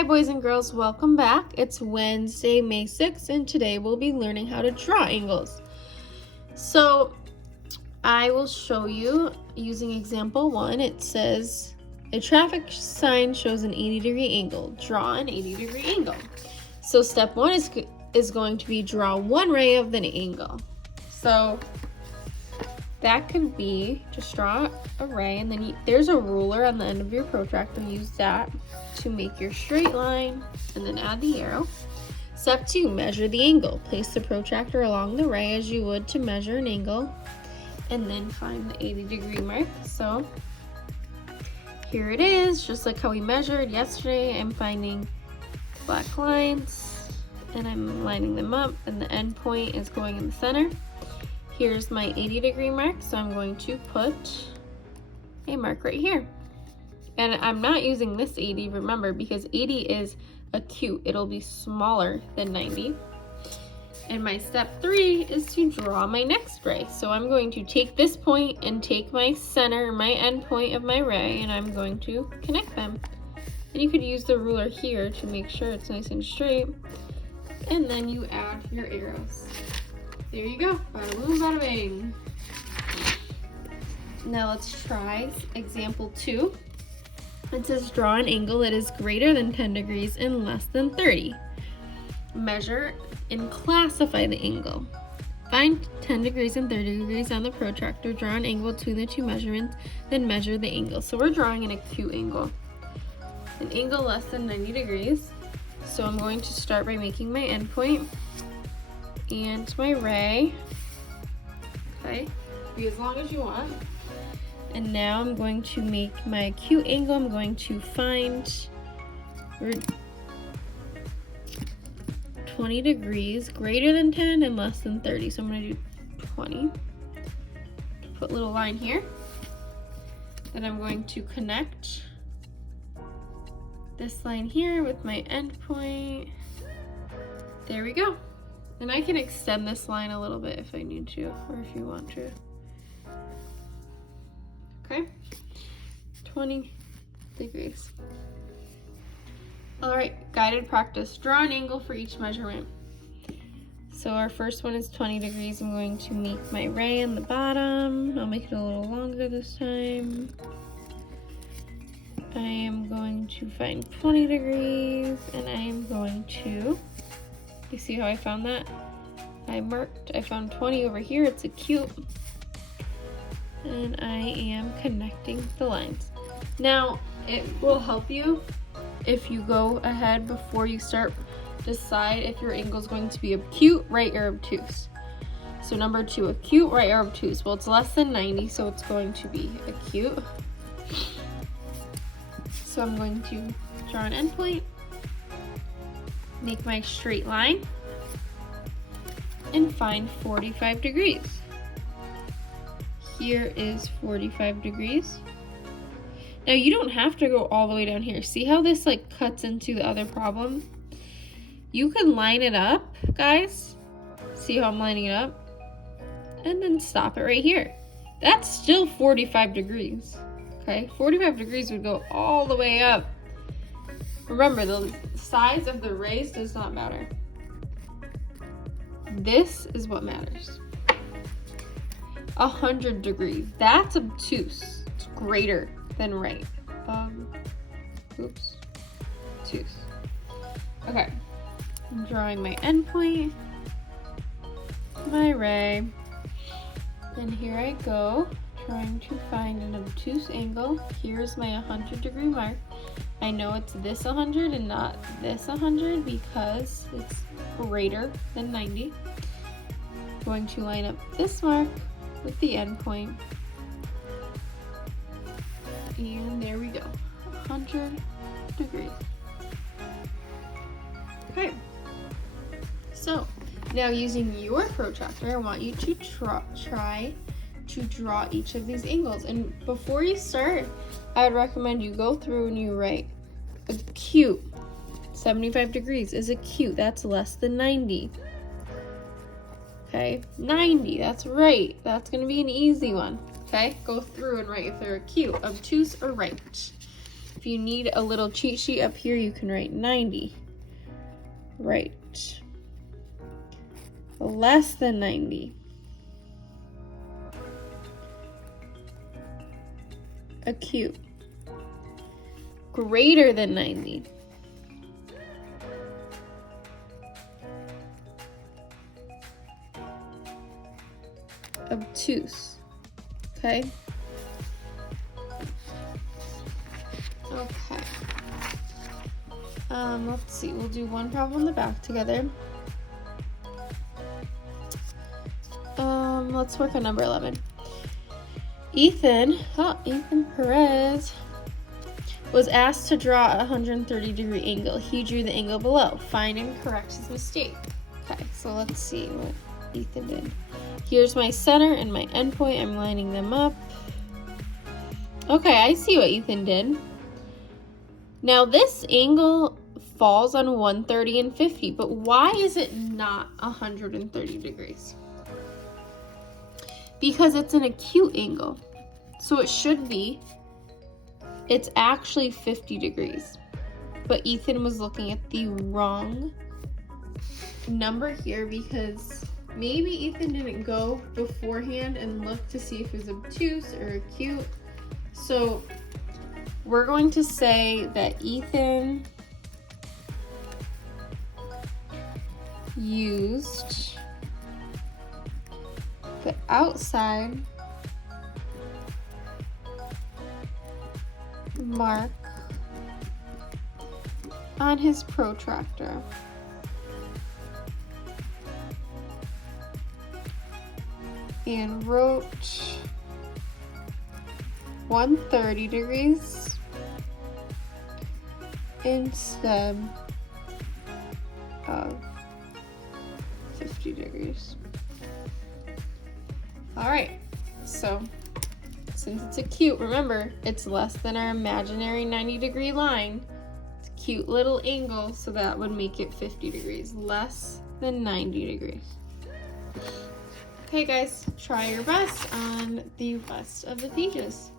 Hi boys and girls, welcome back. It's Wednesday, May 6th, and today we'll be learning how to draw angles. So I will show you using example 1. It says, a traffic sign shows an 80-degree angle. Draw an 80-degree angle. So step 1 is going to be draw one ray of the angle. So that could be just draw a ray, and then there's a ruler on the end of your protractor. Use that to make your straight line, and then add the arrow. Step 2, measure the angle. Place the protractor along the ray as you would to measure an angle, and then find the 80-degree mark. So here it is, just like how we measured yesterday. I'm finding black lines, and I'm lining them up, and the end point is going in the center. Here's my 80-degree mark, so I'm going to put a mark right here. And I'm not using this 80, remember, because 80 is acute. It'll be smaller than 90. And my step 3 is to draw my next ray. So I'm going to take this point and take my center, my end point of my ray, and I'm going to connect them. And you could use the ruler here to make sure it's nice and straight. And then you add your arrows. There you go, bada boom, bada bing. Now let's try example 2. It says draw an angle that is greater than 10 degrees and less than 30. Measure and classify the angle. Find 10 degrees and 30 degrees on the protractor. Draw an angle between the two measurements, then measure the angle. So we're drawing an acute angle. An angle less than 90 degrees. So I'm going to start by making my endpoint and my ray. Okay, be as long as you want. And now I'm going to make my acute angle. I'm going to find 20 degrees, greater than 10 and less than 30. So I'm going to do 20. Put a little line here. Then I'm going to connect this line here with my end point. There we go. And I can extend this line a little bit if I need to, or if you want to. Okay, 20 degrees. All right, guided practice. Draw an angle for each measurement. So our first one is 20 degrees. I'm going to make my ray in the bottom. I'll make it a little longer this time. I am going to find 20 degrees, and I am going to, you see how I found that? I found 20 over here. It's acute. And I am connecting the lines. Now, it will help you if you go ahead before you start, decide if your angle is going to be acute, right, or obtuse. So number 2, acute, right, or obtuse. Well, it's less than 90, so it's going to be acute. So I'm going to draw an endpoint, make my straight line, and find 45 degrees. Here is 45 degrees. Now you don't have to go all the way down here. See how this like cuts into the other problem? You can line it up, guys. See how I'm lining it up? And then stop it right here. That's still 45 degrees. Okay, 45 degrees would go all the way up. Remember, the size of the rays does not matter. This is what matters. 100 degrees. That's obtuse. It's greater than right. Obtuse. Okay. I'm drawing my endpoint, my ray, and here I go, trying to find an obtuse angle. Here's my 100-degree mark. I know it's this 100 and not this 100 because it's greater than 90. I'm going to line up this mark with the end point, and there we go, 100 degrees. Okay, so now using your protractor, I want you to try to draw each of these angles. And before you start, I would recommend you go through and you write acute. 75 degrees is acute. That's less than 90. Okay, 90, that's right. That's gonna be an easy one. Okay, go through and write if they're acute, obtuse, or right. If you need a little cheat sheet up here, you can write 90. Right. Less than 90. Acute. Greater than 90. Obtuse. Okay? Okay. Let's see. We'll do one problem in the back together. Let's work on number 11. Ethan Perez was asked to draw a 130-degree angle. He drew the angle below. Find and correct his mistake. Okay, so let's see what Ethan did. Here's my center and my endpoint. I'm lining them up. Okay, I see what Ethan did. Now this angle falls on 130 and 50, but why is it not 130 degrees? Because it's an acute angle. So it should be, it's actually 50 degrees. But Ethan was looking at the wrong number here because maybe Ethan didn't go beforehand and look to see if it was obtuse or acute. So we're going to say that Ethan used the outside mark on his protractor. And wrote 130 degrees instead of 50 degrees. All right, so since it's acute, remember, it's less than our imaginary 90-degree line. It's a cute little angle, so that would make it 50 degrees, less than 90 degrees. Okay guys, try your best on the rest of the pages.